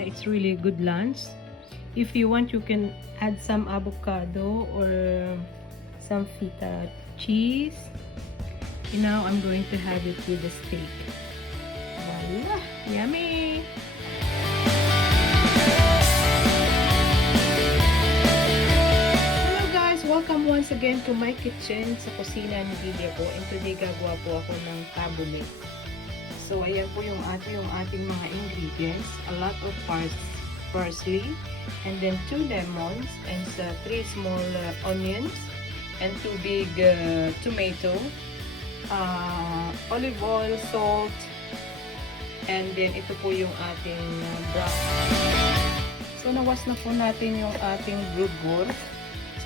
it's really good lunch. If you want, you can add some avocado or some feta cheese. And now I'm going to have it with the steak. Voila! Yummy! Hello guys! Welcome once again to my kitchen sa kusina ni Lydia ko. And today gagawa po ako ng taboulé. So ayan po yung ating mga ingredients. A lot of parsley, and then 2 lemons, and 3 small onions, and 2 big tomato, olive oil, salt, and then ito po yung ating brown. So nawas na po natin yung ating bulgur.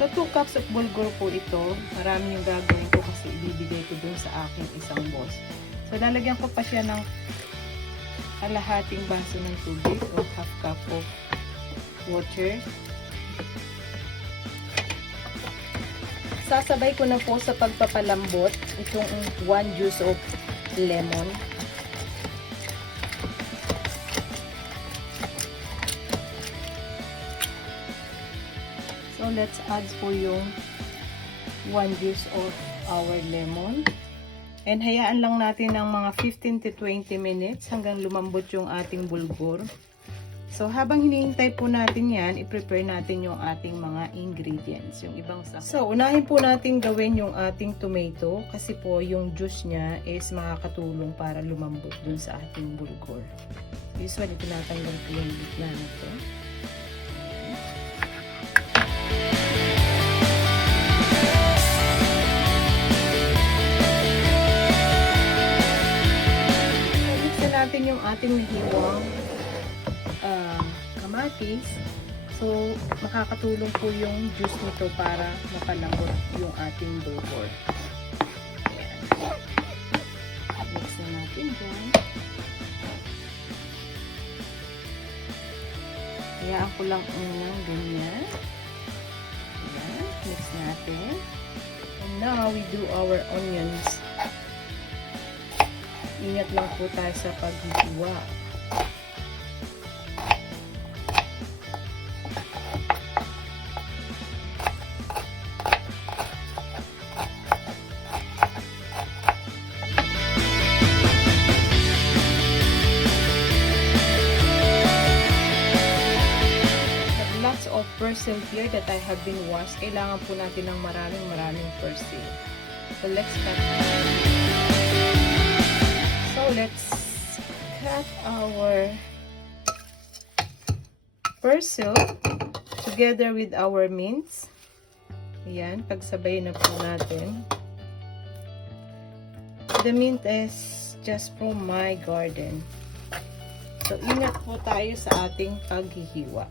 So 2 cups of bulgur po ito. Marami yung gagawin ko kasi ibibigay ko dun sa aking isang boss. So lalagyan ko pa siya ng kalahating baso ng tubig o half cup of water. Sasabay ko na po sa pagpapalambot itong 1 juice of lemon. So let's add po yung 1 juice of our lemon. And hayaan lang natin ng mga 15 to 20 minutes hanggang lumambot yung ating bulgur. So habang hinihintay po natin yan, i-prepare natin yung ating mga ingredients, yung ibang sa. So unahin po natin gawin yung ating tomato kasi po yung juice niya is makakatulong para lumambot dun sa ating bulgur. Usually tinatanggal ko yung gitna nito. Natin yung ating nahiwang kamatis. So makakatulong po yung juice nito para mapalambot yung ating bulgur. Ayan. Mix na natin dyan. Hayaan ko lang unang ganyan. Ayan. Mix natin. And now we do our onions. Ingat lang po tayo sa paghihiwa. Lots of parsley here that I have been washed. Kailangan po natin ng maraming parsley. So let's cut. So let's cut our parsley together with our mince. Ayan, pagsabay na po natin. The mint is just from my garden. So ingat po tayo sa ating paghihiwa.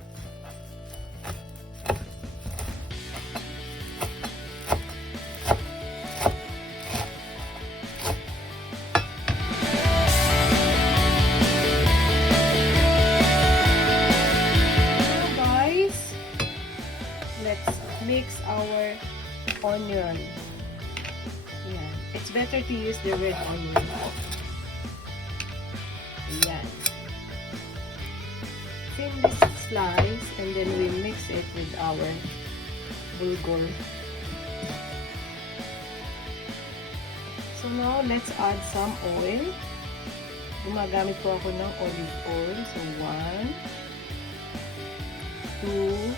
Mix our onion. Ayan. It's better to use the red onion. Ayan. Thinly slice, and then we mix it with our bulgur. So now let's add some oil. Gumagamit po ako ng olive oil. So 1, 2,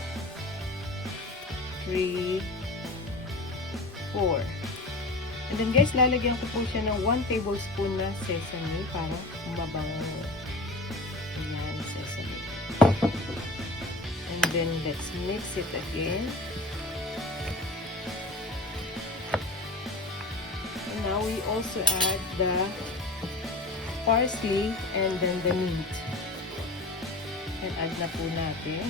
3, 4. And then guys, lalagyan ko po siya ng 1 tablespoon na sesame para mabango. Ayan, sesame. And then let's mix it again. And now we also add the parsley and then the mint. And add na po natin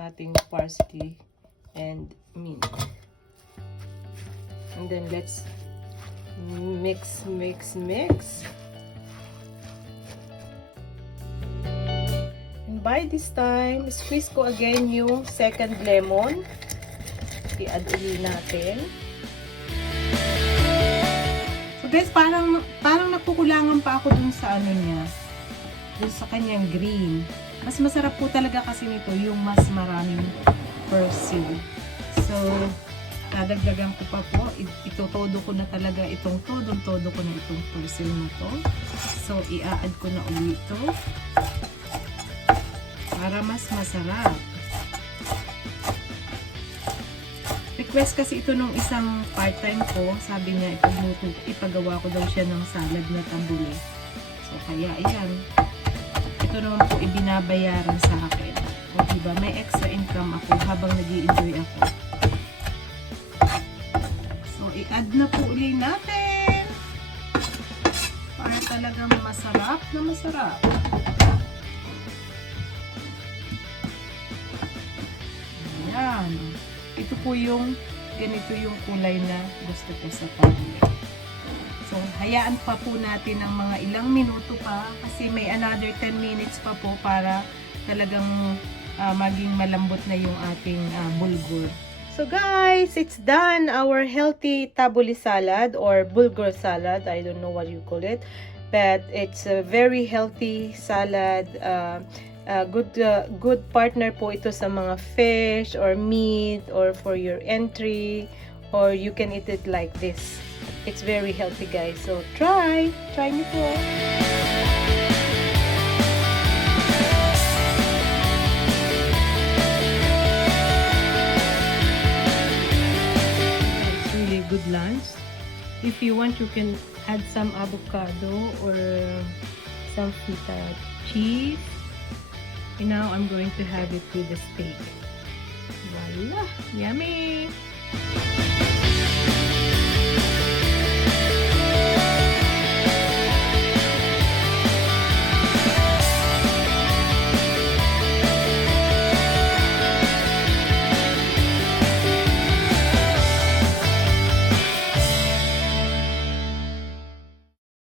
ating parsley and mint. And then let's mix. And by this time, squeeze ko again yung second lemon. I-add uli natin. So guys, parang nakukulangan pa ako dun sa ano niya. Dun sa kanyang green. Mas masarap po talaga kasi nito yung mas maraming persil. So, dadagdagan ko pa po. Itotodo ko na talaga itong todo ko na itong persil na to. So, i-add ko na ulit ito. Para mas masarap. Request kasi ito nung isang part-time ko. Sabi niya, ipagawa ko daw siya ng salad na tabule. So, kaya ayan. Ito naman po ibinabayaran sa akin. O diba, may extra income ako habang nag-i-enjoy ako. So, i-add na po uli natin. Para talagang masarap na masarap. Ayan. Ito po yung, ganito yung kulay na gusto ko sa tabule. So, hayaan pa po natin ng mga ilang minuto pa kasi may another 10 minutes pa po para talagang maging malambot na yung ating bulgur. So guys, it's done. Our healthy taboulé salad or bulgur salad. I don't know what you call it. But it's a very healthy salad. Good partner po ito sa mga fish or meat or for your entry, or you can eat it like this. It's very healthy guys, so try nyo po. It's really good lunch. If you want, you can add some avocado or some feta cheese. And now I'm going to have it with the steak. Voila! Yummy!